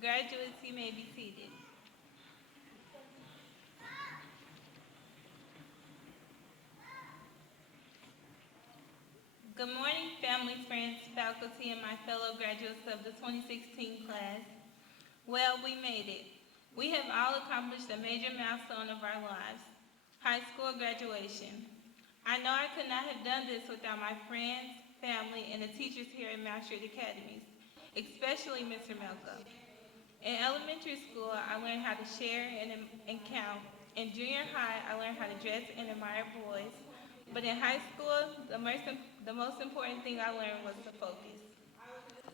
Graduates, you may be seated. Good morning, family, friends, faculty, and my fellow graduates of the 2016 class. Well, we made it. We have all accomplished a major milestone of our lives, high school graduation. I know I could not have done this without my friends, family, and the teachers here at Mound Academies, especially Mr. Melko. In elementary school, I learned how to share and count. In junior high, I learned how to dress and admire boys. But in high school, the most important thing I learned was to focus.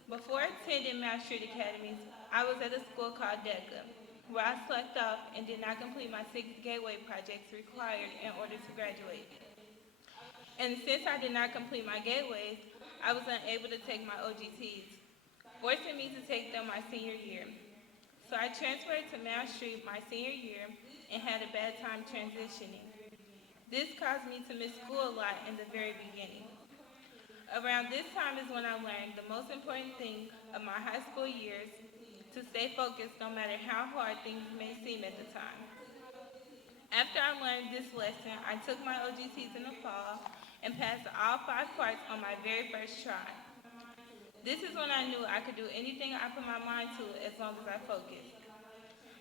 Before attending Mount Street Academies, I was at a school called DECA, where I slept off and did not complete my 6 gateway projects required in order to graduate. And since I did not complete my gateways, I was unable to take my OGTs, forcing me to take them my senior year. So I transferred to Mount Street my senior year and had a bad time transitioning. This caused me to miss school a lot in the very beginning. Around this time is when I learned the most important thing of my high school years, to stay focused no matter how hard things may seem at the time. After I learned this lesson, I took my OGTs in the fall and passed all 5 parts on my very first try. This is when I knew I could do anything I put my mind to as long as I focused.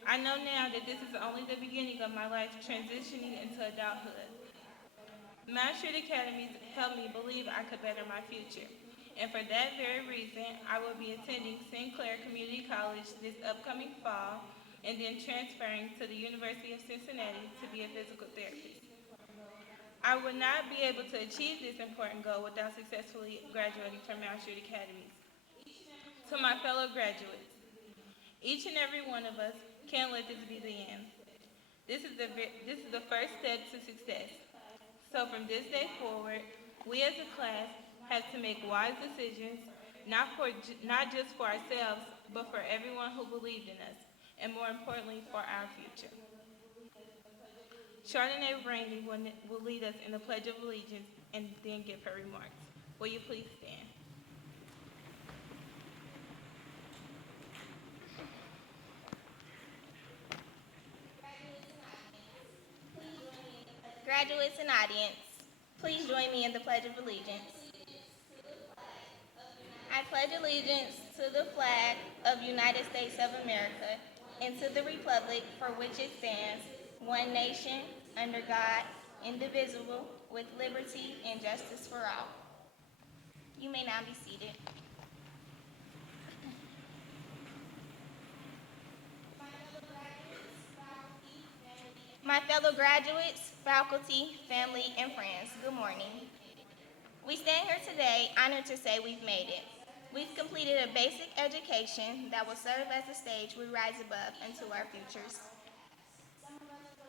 I know now that this is only the beginning of my life transitioning into adulthood. Mastered Academies helped me believe I could better my future. And for that very reason, I will be attending Sinclair Community College this upcoming fall and then transferring to the University of Cincinnati to be a physical therapist. I would not be able to achieve this important goal without successfully graduating from Mastered Academies. To my fellow graduates, each and every one of us can't let this be the end. This is the first step to success. So from this day forward, we as a class have to make wise decisions, not just for ourselves, but for everyone who believed in us, and more importantly, for our future. Chardonnay Rainey will lead us in the Pledge of Allegiance and then give her remarks. Will you please stand? Graduates and audience, please join me in the Pledge of Allegiance. I pledge allegiance to the flag of the United States of America and to the republic for which it stands, one nation, under God, indivisible, with liberty and justice for all. You may now be seated. My fellow graduates, faculty, family, and friends, good morning. We stand here today honored to say we've made it. We've completed a basic education that will serve as the stage we rise above into our futures.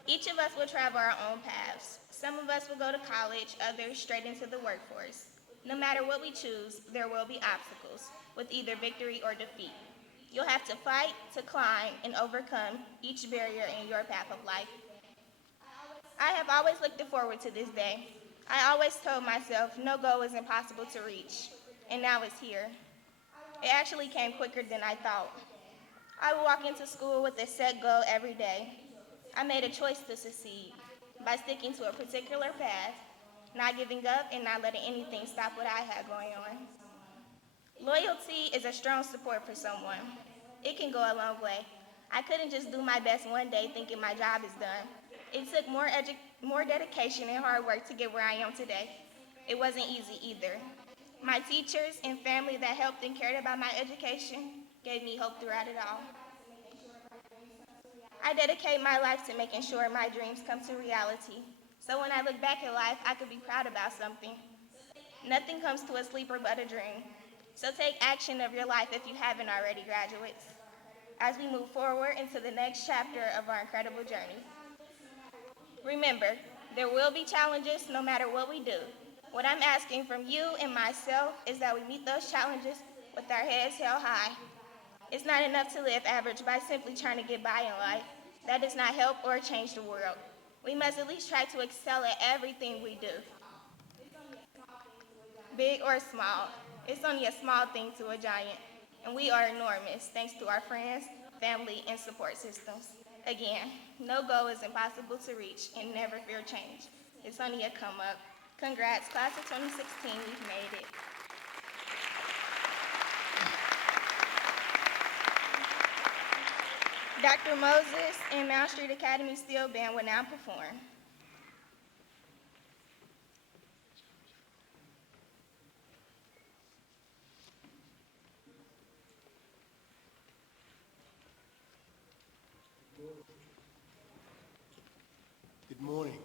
Each of us will travel our own paths. Some of us will go to college, others straight into the workforce. No matter what we choose, there will be obstacles, with either victory or defeat. You'll have to fight, to climb, and overcome each barrier in your path of life. I have always looked forward to this day. I always told myself no goal is impossible to reach, and now it's here. It actually came quicker than I thought. I would walk into school with a set goal every day. I made a choice to succeed by sticking to a particular path, not giving up and not letting anything stop what I had going on. Loyalty is a strong support for someone. It can go a long way. I couldn't just do my best one day thinking my job is done. It took more dedication and hard work to get where I am today. It wasn't easy either. My teachers and family that helped and cared about my education gave me hope throughout it all. I dedicate my life to making sure my dreams come to reality. So when I look back at life, I could be proud about something. Nothing comes to a sleeper but a dream. So take action of your life if you haven't already, graduates, as we move forward into the next chapter of our incredible journey. Remember, there will be challenges no matter what we do. What I'm asking from you and myself is that we meet those challenges with our heads held high. It's not enough to live average by simply trying to get by in life. That does not help or change the world. We must at least try to excel at everything we do, big or small. It's only a small thing to a giant. and we are enormous thanks to our friends, family, and support systems. Again, no goal is impossible to reach, and never fear change. It's only a come up. Congrats, class of 2016, we've made it. Dr. Moses and Mound Street Academy Steel Band will now perform. Good morning.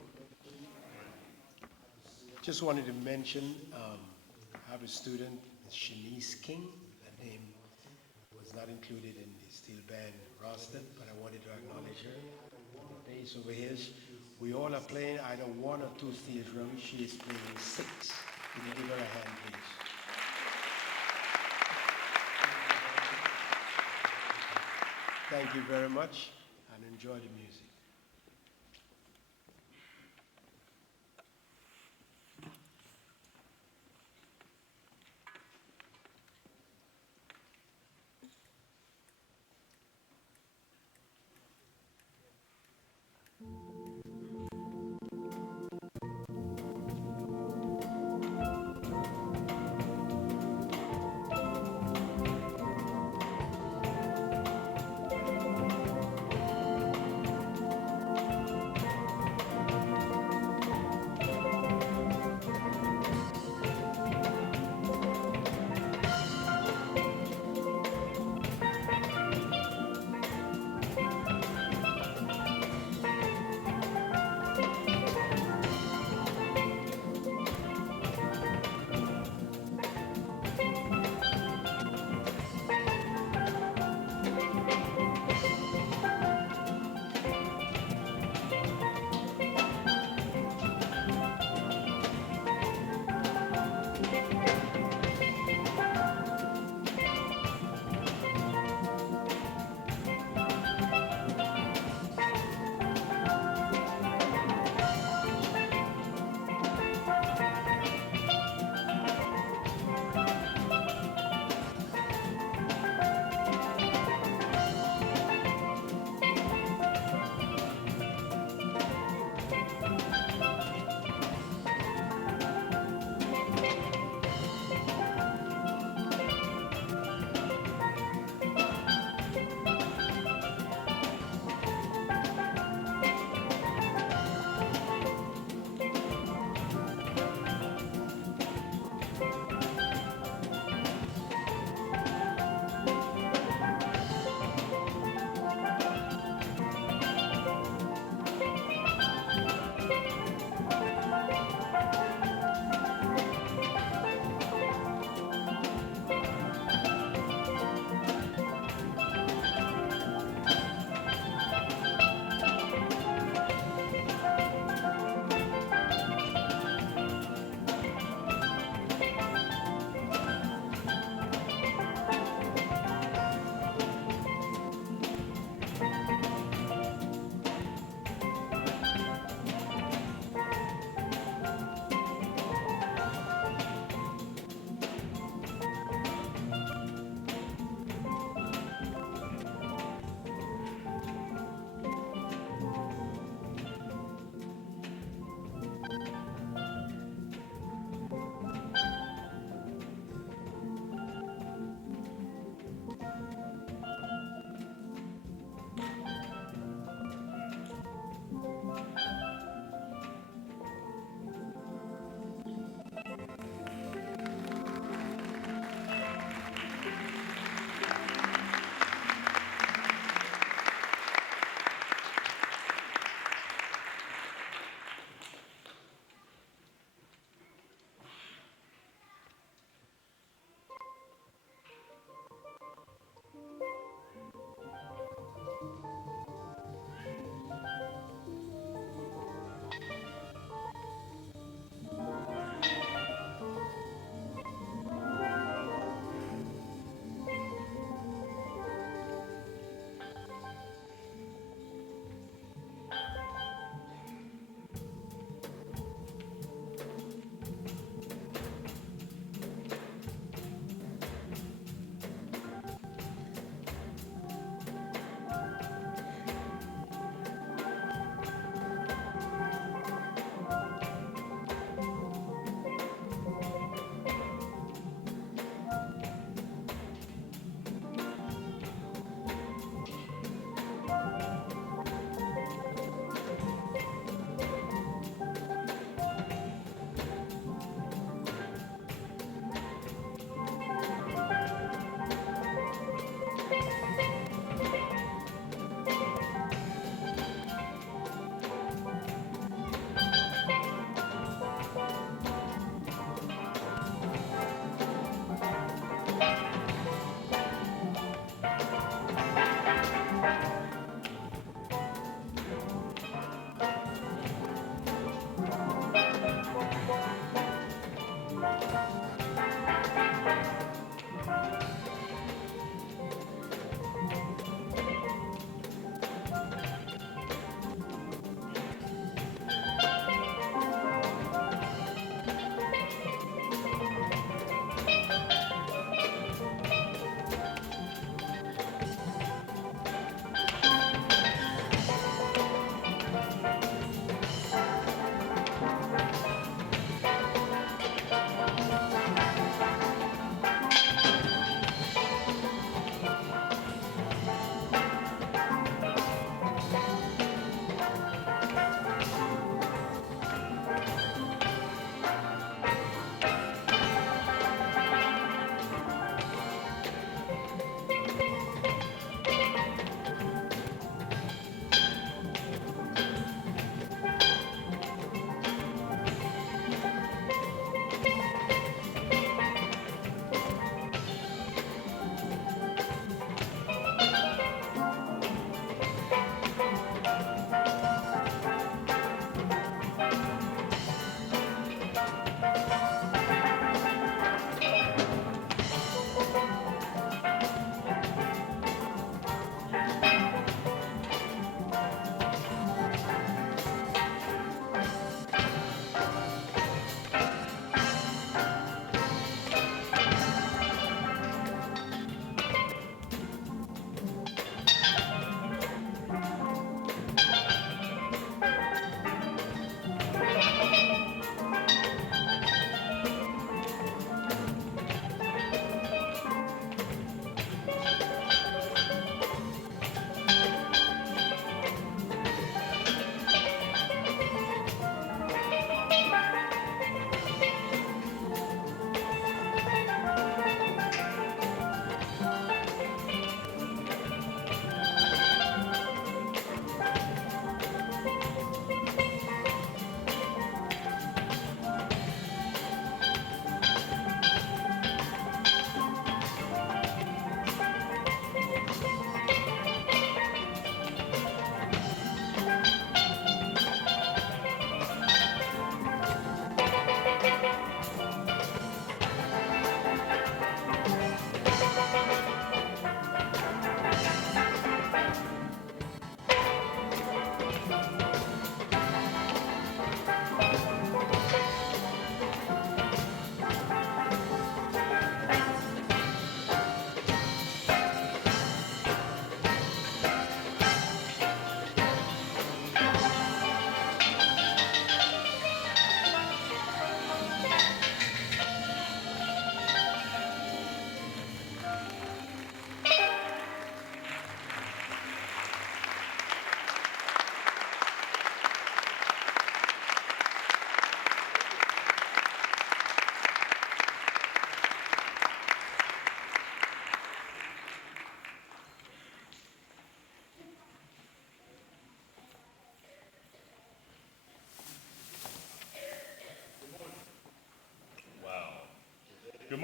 Just wanted to mention, I have a student, Shanice King. That name was not included in the steel band roster, but I wanted to acknowledge her. The bass over here, we all are playing either one or two steel drums. She is playing 6. Can you give her a hand, please? Thank you very much, and enjoy the music.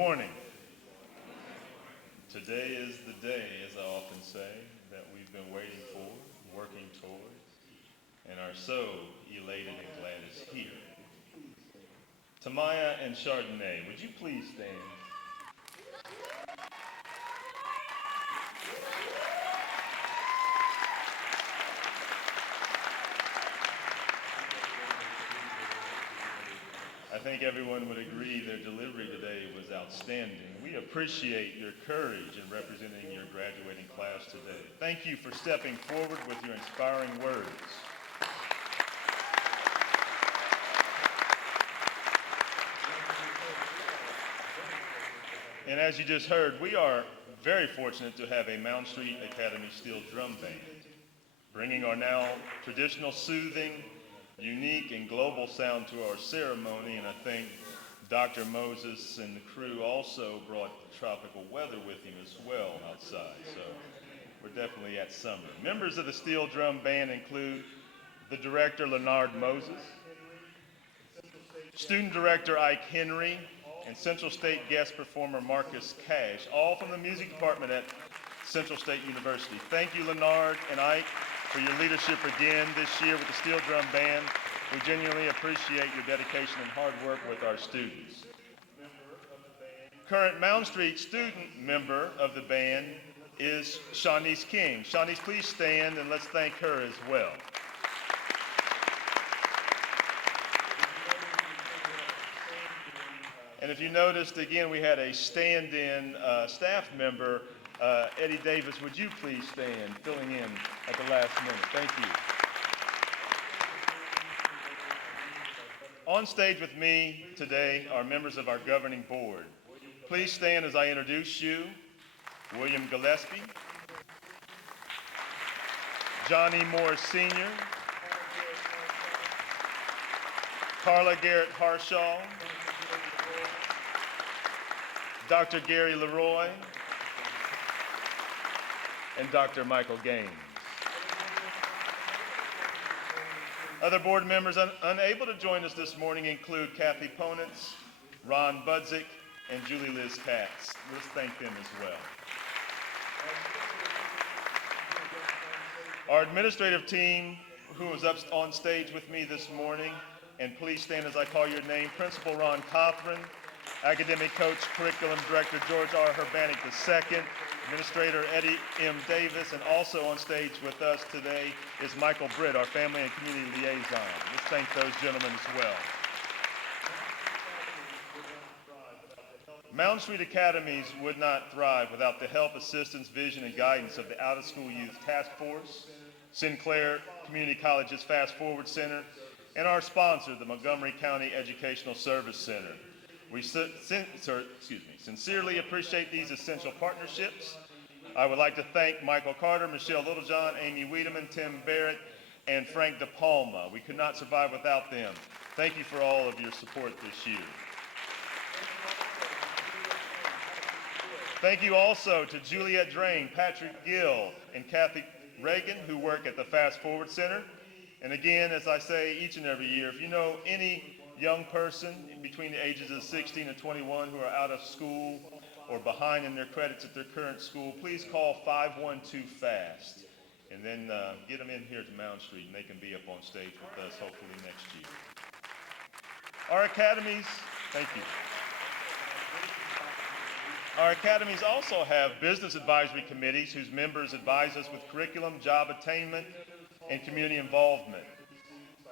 morning. Today is the day, as I often say, that we've been waiting for, working towards, and are so elated and glad it's here. Tamaya and Chardonnay, would you please stand? I think everyone would agree their delivery today was outstanding. We appreciate your courage in representing your graduating class today. Thank you for stepping forward with your inspiring words. And as you just heard, we are very fortunate to have a Mound Street Academy steel drum band, bringing our now traditional soothing, unique, and global sound to our ceremony. And I think Dr. Moses and the crew also brought tropical weather with him as well outside. So we're definitely at summer. Members of the steel drum band include the director, Leonard Moses, student director, Ike Henry, and Central State guest performer Marcus Cash, all from the music department at Central State University. Thank you, Leonard and Ike, for your leadership again this year with the steel drum band. We genuinely appreciate your dedication and hard work with our students. Current Mound Street student member of the band is Shanice King. Shanice, please stand and let's thank her as well. And if you noticed, again, we had a stand-in staff member, Eddie Davis. Would you please stand, filling in at the last minute? Thank you. On stage with me today are members of our governing board. Please stand as I introduce you. William Gillespie, Johnny Moore Sr., Carla Garrett Harshaw, Dr. Gary Leroy, and Dr. Michael Gaines. Other board members unable to join us this morning include Kathy Ponitz, Ron Budzik, and Julie Liz Katz. Let's thank them as well. Our administrative team, who is up on stage with me this morning, and please stand as I call your name, Principal Ron Cothran, Academic Coach, Curriculum Director George R. Herbanik II, Administrator Eddie M. Davis, and also on stage with us today is Michael Britt, our Family and Community Liaison. Let's thank those gentlemen as well. Mound Street Academies would not thrive without the help, assistance, vision, and guidance of the Out of School Youth Task Force, Sinclair Community College's Fast Forward Center, and our sponsor, the Montgomery County Educational Service Center. We sincerely appreciate these essential partnerships. I would like to thank Michael Carter, Michelle Littlejohn, Amy Wiedemann, Tim Barrett, and Frank DePalma. We could not survive without them. Thank you for all of your support this year. Thank you also to Juliet Drain, Patrick Gill, and Kathy Reagan, who work at the Fast Forward Center. And again, as I say each and every year, if you know any young person between the ages of 16 and 21 who are out of school or behind in their credits at their current school, please call 512-FAST and then get them in here to Mound Street and they can be up on stage with us hopefully next year. Our academies, thank you. Our academies also have business advisory committees whose members advise us with curriculum, job attainment, and community involvement.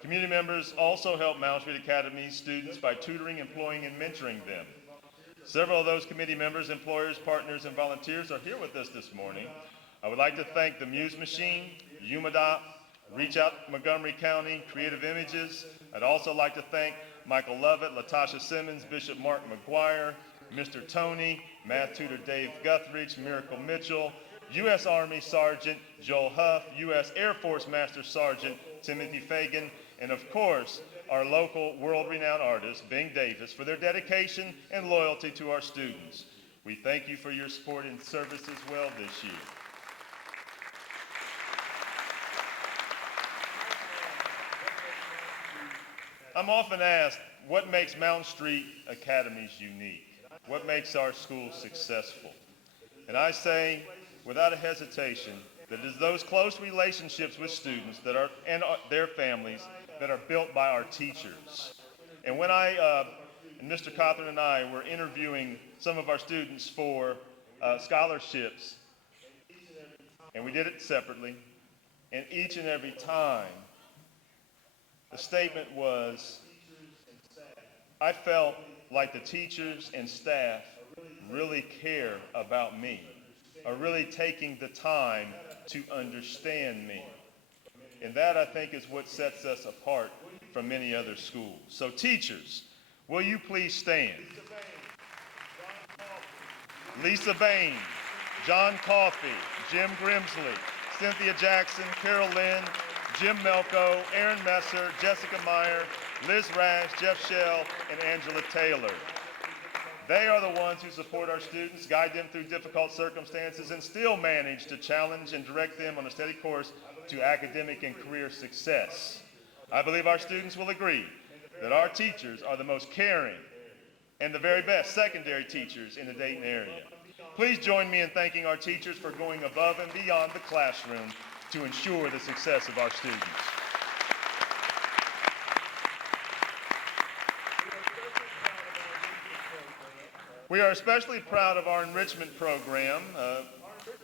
Community members also help Mound Street Academy students by tutoring, employing, and mentoring them. Several of those committee members, employers, partners, and volunteers are here with us this morning. I would like to thank the Muse Machine, UMADOP, Reach Out Montgomery County, Creative Images. I'd also like to thank Michael Lovett, Latasha Simmons, Bishop Mark McGuire, Mr. Tony, math tutor Dave Guthridge, Miracle Mitchell, U.S. Army Sergeant Joel Huff, U.S. Air Force Master Sergeant Timothy Fagan, and of course, our local world-renowned artist, Bing Davis, for their dedication and loyalty to our students. We thank you for your support and service as well this year. I'm often asked, what makes Mound Street Academies unique? what makes our schools successful. And I say, without a hesitation, that it is those close relationships with students and their families that are built by our teachers. And when and Mr. Cawthorn and I were interviewing some of our students for scholarships, and we did it separately, and each and every time, the statement was, I felt like the teachers and staff really care about me, are really taking the time to understand me. And that, I think, is what sets us apart from many other schools. So teachers, will you please stand? Lisa Bain, John Coffey, Jim Grimsley, Cynthia Jackson, Carol Lynn, Jim Melko, Aaron Messer, Jessica Meyer, Liz Rash, Jeff Shell, and Angela Taylor. They are the ones who support our students, guide them through difficult circumstances, and still manage to challenge and direct them on a steady course to academic and career success. I believe our students will agree that our teachers are the most caring and the very best secondary teachers in the Dayton area. Please join me in thanking our teachers for going above and beyond the classroom to ensure the success of our students. We are especially proud of our enrichment program,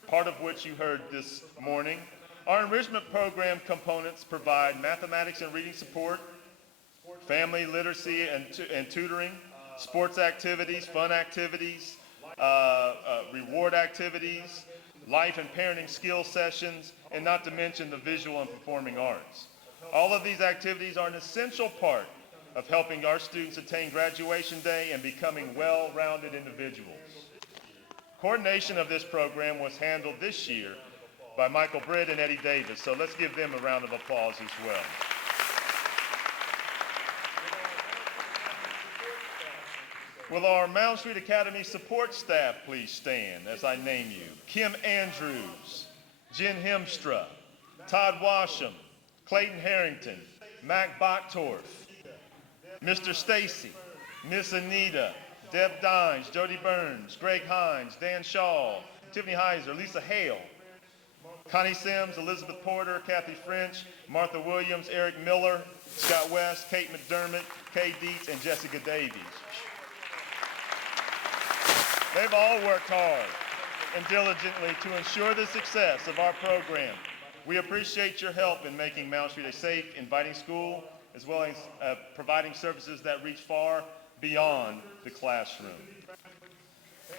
part of which you heard this morning. Our enrichment program components provide mathematics and reading support, family literacy and tutoring, sports activities, fun activities, reward activities, life and parenting skill sessions, and not to mention the visual and performing arts. All of these activities are an essential part of helping our students attain graduation day and becoming well-rounded individuals. Coordination of this program was handled this year by Michael Britt and Eddie Davis, so let's give them a round of applause as well. Will our Mound Street Academy support staff please stand as I name you? Kim Andrews, Jen Hemstra, Todd Washam, Clayton Harrington, Mac Bachtorf, Mr. Stacy, Miss Anita, Deb Dines, Jody Burns, Greg Hines, Dan Shaw, Tiffany Heiser, Lisa Hale, Connie Sims, Elizabeth Porter, Kathy French, Martha Williams, Eric Miller, Scott West, Kate McDermott, Kay Dietz, and Jessica Davies. They've all worked hard and diligently to ensure the success of our program. We appreciate your help in making Mound Street a safe, inviting school, as well as providing services that reach far beyond the classroom.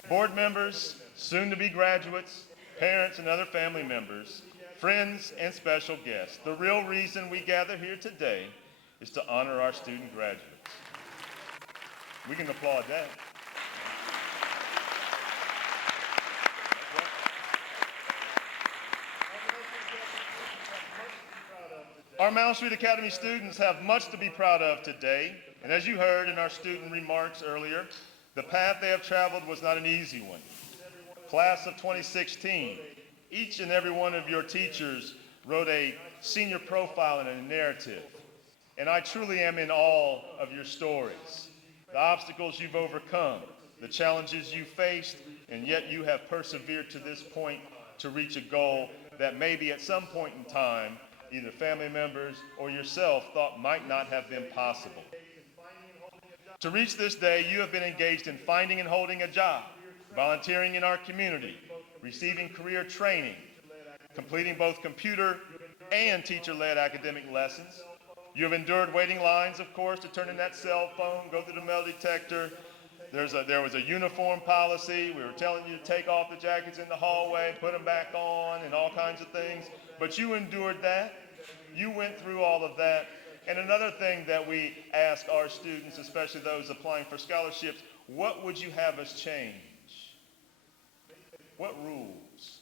Board members, soon-to-be graduates, parents and other family members, friends and special guests, the real reason we gather here today is to honor our student graduates. We can applaud that. Our Mound Street Academy students have much to be proud of today, and as you heard in our student remarks earlier, the path they have traveled was not an easy one. Class of 2016, each and every one of your teachers wrote a senior profile and a narrative, and I truly am in awe of your stories, the obstacles you've overcome, the challenges you faced, and yet you have persevered to this point to reach a goal that maybe at some point in time either family members or yourself thought might not have been possible. To reach this day, you have been engaged in finding and holding a job, volunteering in our community, receiving career training, completing both computer and teacher-led academic lessons. You have endured waiting lines, of course, to turn in that cell phone, go through the metal detector. There was a uniform policy. We were telling you to take off the jackets in the hallway, put them back on, and all kinds of things. But you endured that. You went through all of that. And another thing that we ask our students, especially those applying for scholarships, what would you have us change? What rules?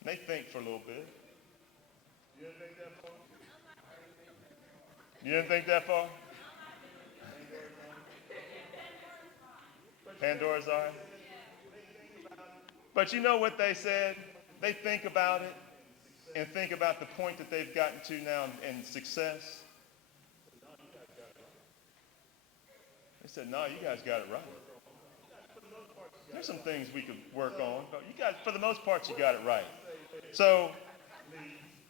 And they think for a little bit. You didn't think that far? You didn't think that far? Pandora's Eye? But you know what they said? They think about it and think about the point that they've gotten to now in success. They said, no, you guys got it right. There's some things we could work on, but you guys, for the most part, you got it right. So,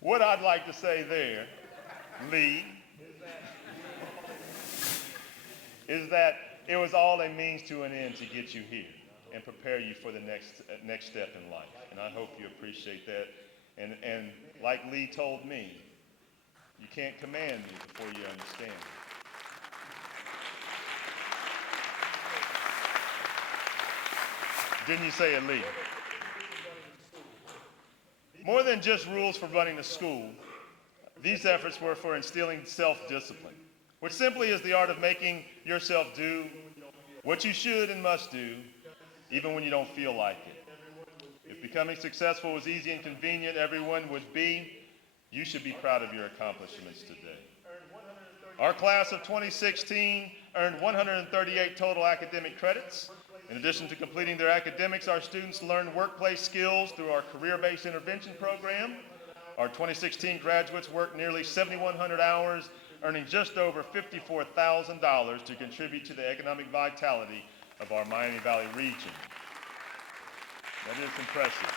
what I'd like to say there, Lee, is that it was all a means to an end to get you here and prepare you for the next step in life. And I hope you appreciate that. And like Lee told me, you can't command me before you understand me. Didn't you say it, Lee? More than just rules for running the school, these efforts were for instilling self-discipline, which simply is the art of making yourself do what you should and must do, even when you don't feel like it. If becoming successful was easy and convenient, everyone would be, you should be proud of your accomplishments today. Our class of 2016 earned 138 total academic credits. In addition to completing their academics, our students learned workplace skills through our career-based intervention program. Our 2016 graduates worked nearly 7,100 hours, earning just over $54,000 to contribute to the economic vitality of our Miami Valley region. That is impressive.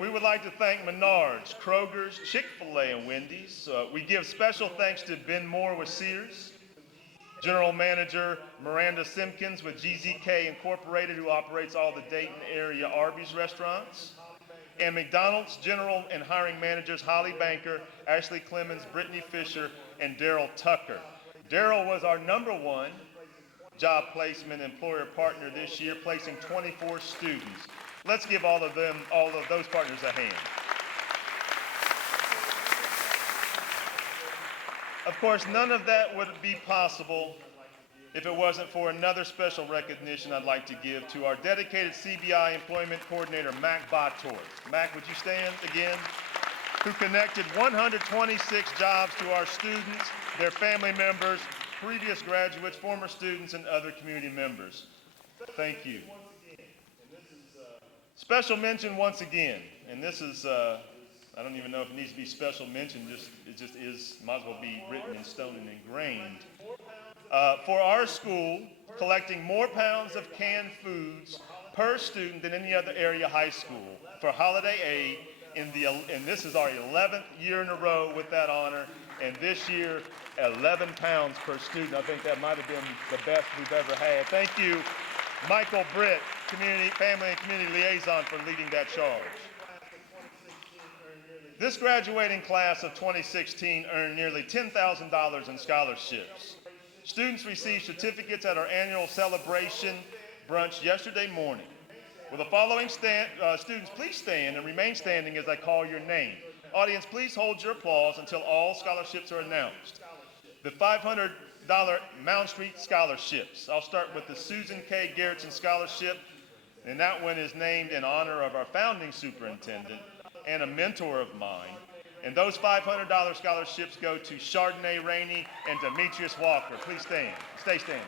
We would like to thank Menards, Kroger's, Chick-fil-A, and Wendy's. We give special thanks to Ben Moore with Sears, General Manager Miranda Simpkins with GZK Incorporated, who operates all the Dayton area Arby's restaurants, and McDonald's General and Hiring Managers Holly Banker, Ashley Clemens, Brittany Fisher, and Daryl Tucker. Daryl was our #1 job placement employer partner this year, placing 24 students. Let's give all of those partners a hand. Of course, none of that would be possible if it wasn't for another special recognition I'd like to give to our dedicated CBI employment coordinator, Mac Bator. Mac, would you stand again? Who connected 126 jobs to our students, their family members, previous graduates, former students, and other community members. Thank you. Special mention once again, and this is, I don't even know if it needs to be special mention, it just is, might as well be written in stone and ingrained. For our school, collecting more pounds of canned foods per student than any other area high school for holiday aid, and this is our 11th year in a row with that honor, and this year, 11 pounds per student. I think that might have been the best we've ever had. Thank you, Michael Britt, Family and Community Liaison, for leading that charge. This graduating class of 2016 earned nearly $10,000 in scholarships. Students received certificates at our annual celebration brunch yesterday morning. Will the following students please stand and remain standing as I call your name? Audience, please hold your applause until all scholarships are announced. The $500 Mound Street scholarships. I'll start with the Susan K. Garrettson Scholarship, and that one is named in honor of our founding superintendent and a mentor of mine. And those $500 scholarships go to Chardonnay Rainey and Demetrius Walker. Please stand. Stay standing.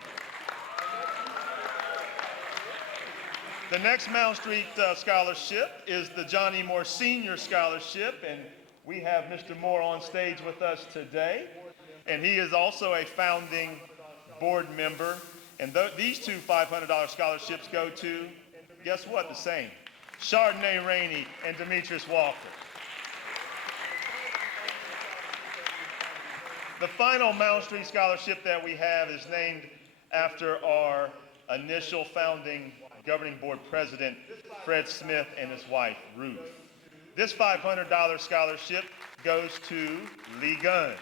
The next Mound Street scholarship is the Johnny Moore Senior Scholarship, and we have Mr. Moore on stage with us today. And he is also a founding board member. And these two $500 scholarships go to, guess what, the same, Chardonnay Rainey and Demetrius Walker. The final Mound Street scholarship that we have is named after our initial founding governing board president, Fred Smith, and his wife, Ruth. This $500 scholarship goes to Lee Gunn.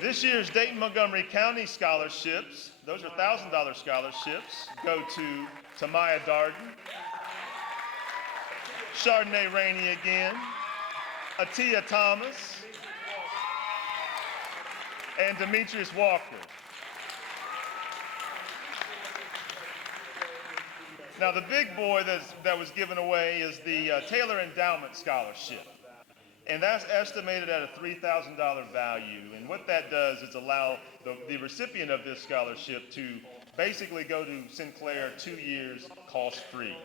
This year's Dayton Montgomery County scholarships, those are $1,000 scholarships, go to Tamaya Darden, Chardonnay Rainey again, Atia Thomas, and Demetrius Walker. Now the big boy that was given away is the Taylor Endowment Scholarship. And that's estimated at a $3,000 value. And what that does is allow the recipient of this scholarship to basically go to Sinclair 2 years cost-free.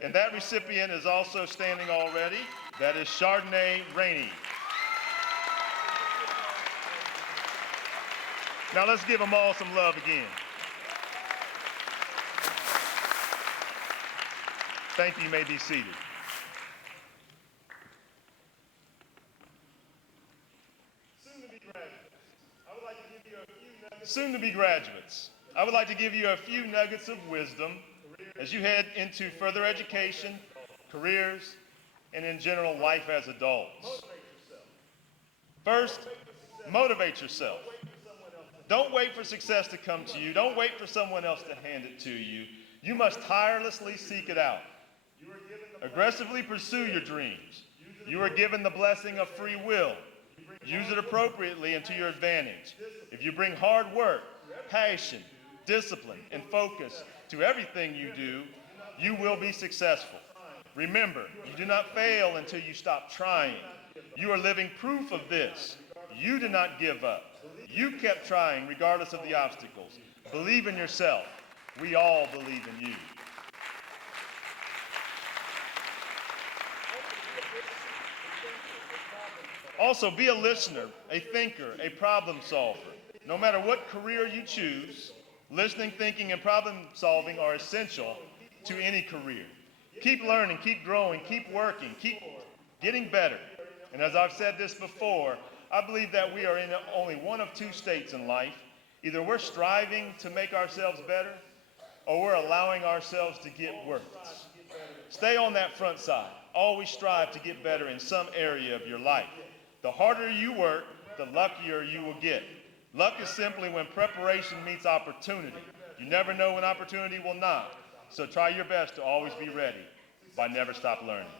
And that recipient is also standing already. That is Chardonnay Rainey. Now let's give them all some love again. Thank you. You may be seated. Soon to be graduates, I would like to give you a few nuggets of wisdom as you head into further education, careers, and in general life as adults. First, motivate yourself. Don't wait for success to come to you. Don't wait for someone else to hand it to you. You must tirelessly seek it out. Aggressively pursue your dreams. You are given the blessing of free will. Use it appropriately and to your advantage. If you bring hard work, passion, discipline, and focus to everything you do, you will be successful. Remember, you do not fail until you stop trying. You are living proof of this. You did not give up. You kept trying regardless of the obstacles. Believe in yourself. We all believe in you. Also, be a listener, a thinker, a problem solver. No matter what career you choose, listening, thinking, and problem solving are essential to any career. Keep learning, keep growing, keep working, keep getting better. And as I've said this before, I believe that we are in only one of two states in life. Either we're striving to make ourselves better, or we're allowing ourselves to get worse. Stay on that front side. Always strive to get better in some area of your life. The harder you work, the luckier you will get. Luck is simply when preparation meets opportunity. You never know when opportunity will knock, so try your best to always be ready by never stop learning.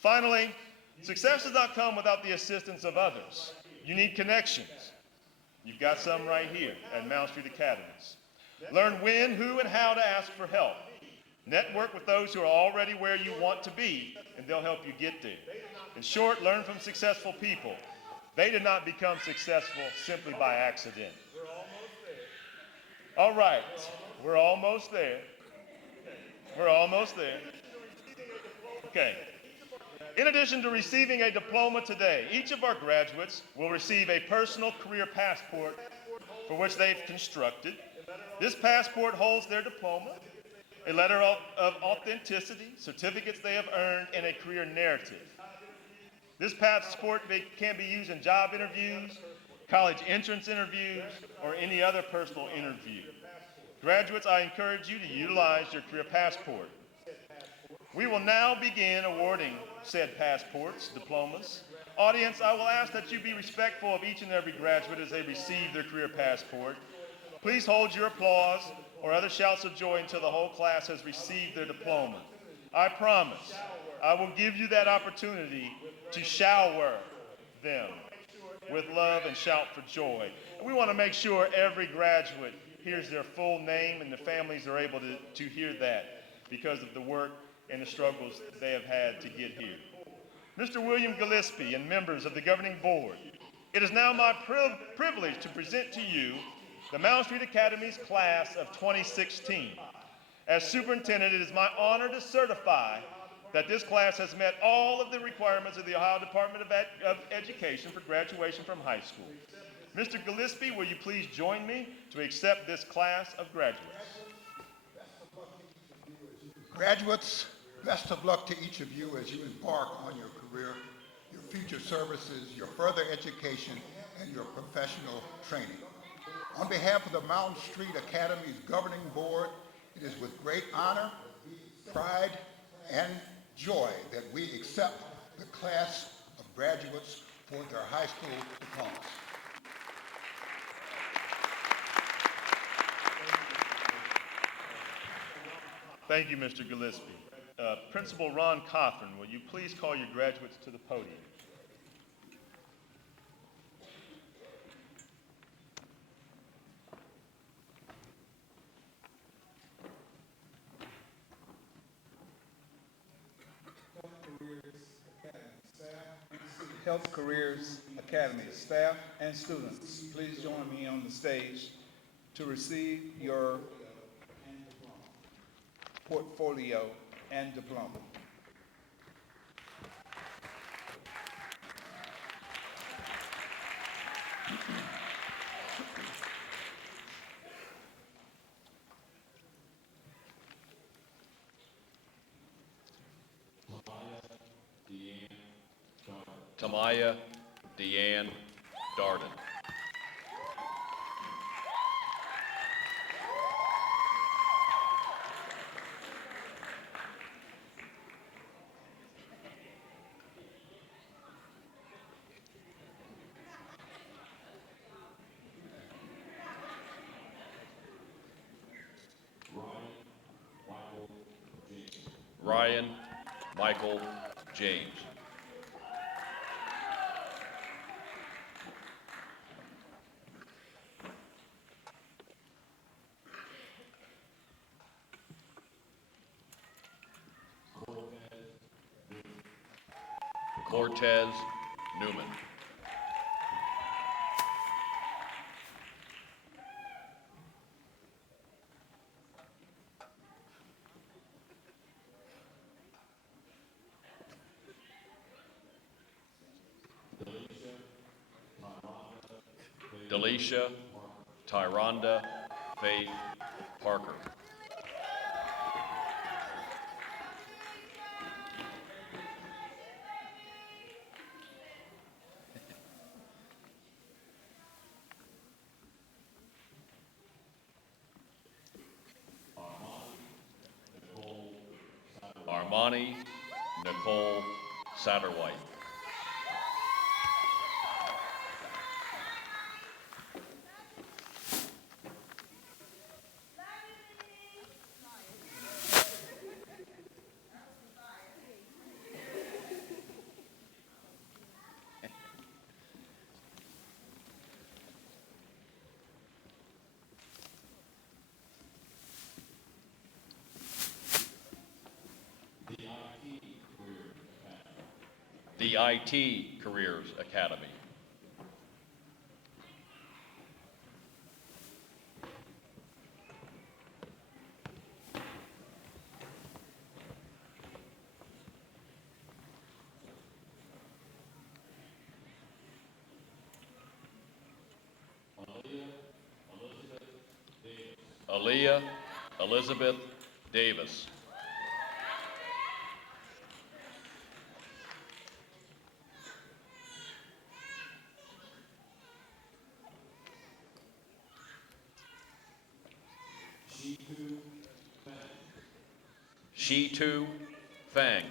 Finally, success does not come without the assistance of others. You need connections. You've got some right here at Mound Street Academies. Learn when, who, and how to ask for help. Network with those who are already where you want to be, and they'll help you get there. In short, learn from successful people. They did not become successful simply by accident. All right, we're almost there. We're almost there. Okay. In addition to receiving a diploma today, each of our graduates will receive a personal career passport for which they've constructed. This passport holds their diploma, a letter of authenticity, certificates they have earned, and a career narrative. This passport can be used in job interviews, college entrance interviews, or any other personal interview. Graduates, I encourage you to utilize your career passport. We will now begin awarding said passports, diplomas. Audience, I will ask that you be respectful of each and every graduate as they receive their career passport. Please hold your applause or other shouts of joy until the whole class has received their diploma. I promise I will give you that opportunity to shower them with love and shout for joy. And we want to make sure every graduate hears their full name and the families are able to hear that because of the work and the struggles they have had to get here. Mr. William Gillespie and members of the governing board, it is now my privilege to present to you the Mound Street Academy's class of 2016. As superintendent, it is my honor to certify that this class has met all of the requirements of the Ohio Department of Education for graduation from high school. Mr. Gillespie, will you please join me to accept this class of graduates? Graduates, best of luck to each of you as you embark on your career, your future services, your further education, and your professional training. On behalf of the Mound Street Academy's governing board, it is with great honor, pride, and joy that we accept the class of graduates for their high school diplomas. Thank you, Mr. Gillespie. Principal Ron Cothran, will you please call your graduates to the podium? Health Careers Academy staff and students, please join me on the stage to receive your portfolio and diploma. Tamaya Deanne Darden. Ryan Michael James. Cortez Newman. Delisha Tyronda Faith Parker. Armani Nicole Satterwhite. The IT Careers Academy. Aaliyah Elizabeth Davis. Shitu Fang.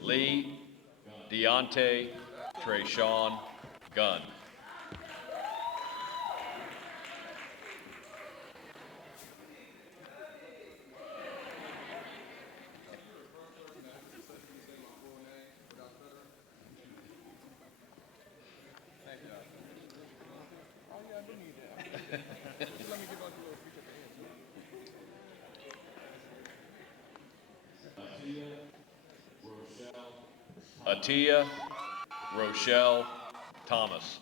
Lee Deontay Trayshawn Gunn. Atia Rochelle Thomas.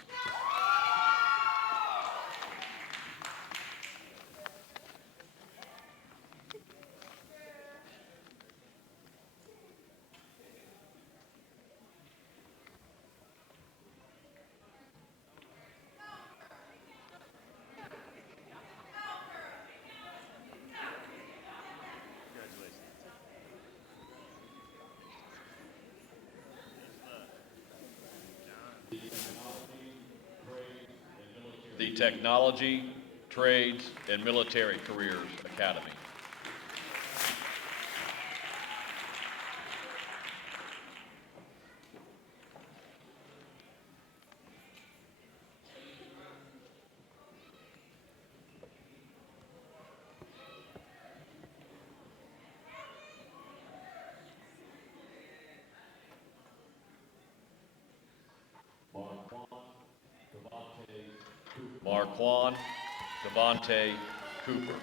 The Technology, Trades, and Military Careers Academy. Marquand Devontae Cooper.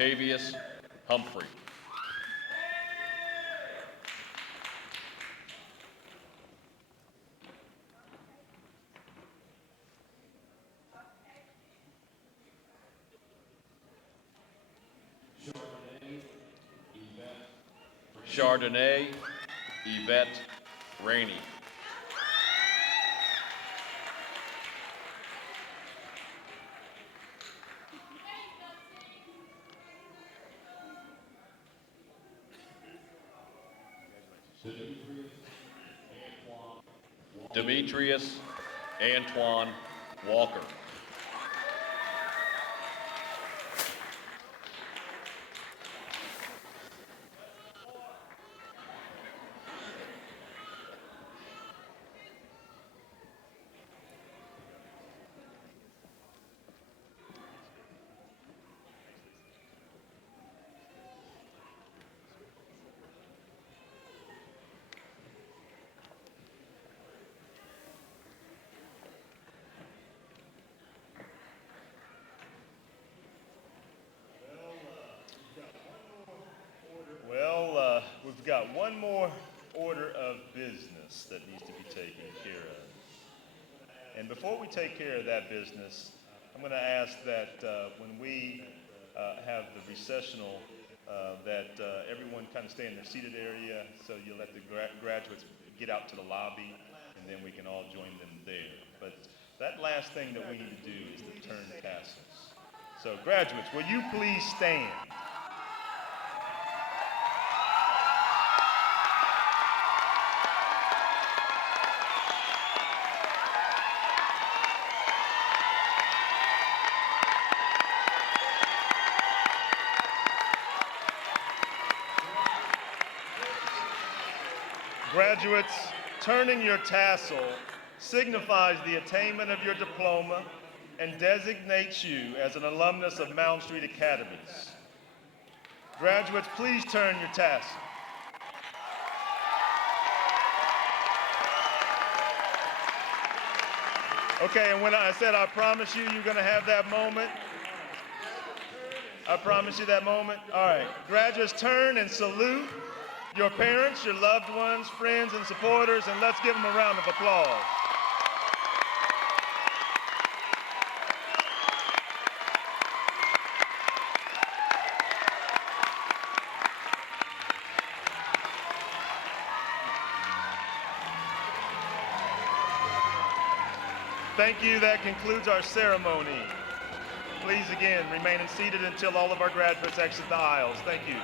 Octavius Humphrey. Chardonnay Yvette Rainey. Demetrius Antoine Walker. Well, we've got one more order of business that needs to be taken care of. And before we take care of that business, I'm going to ask that when we have the recessional, that everyone kind of stay in their seated area, so you let the graduates get out to the lobby, and then we can all join them there. But that last thing that we need to do is to turn tassels. So graduates, will you please stand? Graduates, turning your tassel signifies the attainment of your diploma and designates you as an alumnus of Mound Street Academies. Graduates, please turn your tassel. Okay, and when I said I promise you, you're going to have that moment. I promise you that moment. All right, graduates, turn and salute your parents, your loved ones, friends, and supporters, and let's give them a round of applause. Thank you. That concludes our ceremony. Please again remain seated until all of our graduates exit the aisles. Thank you.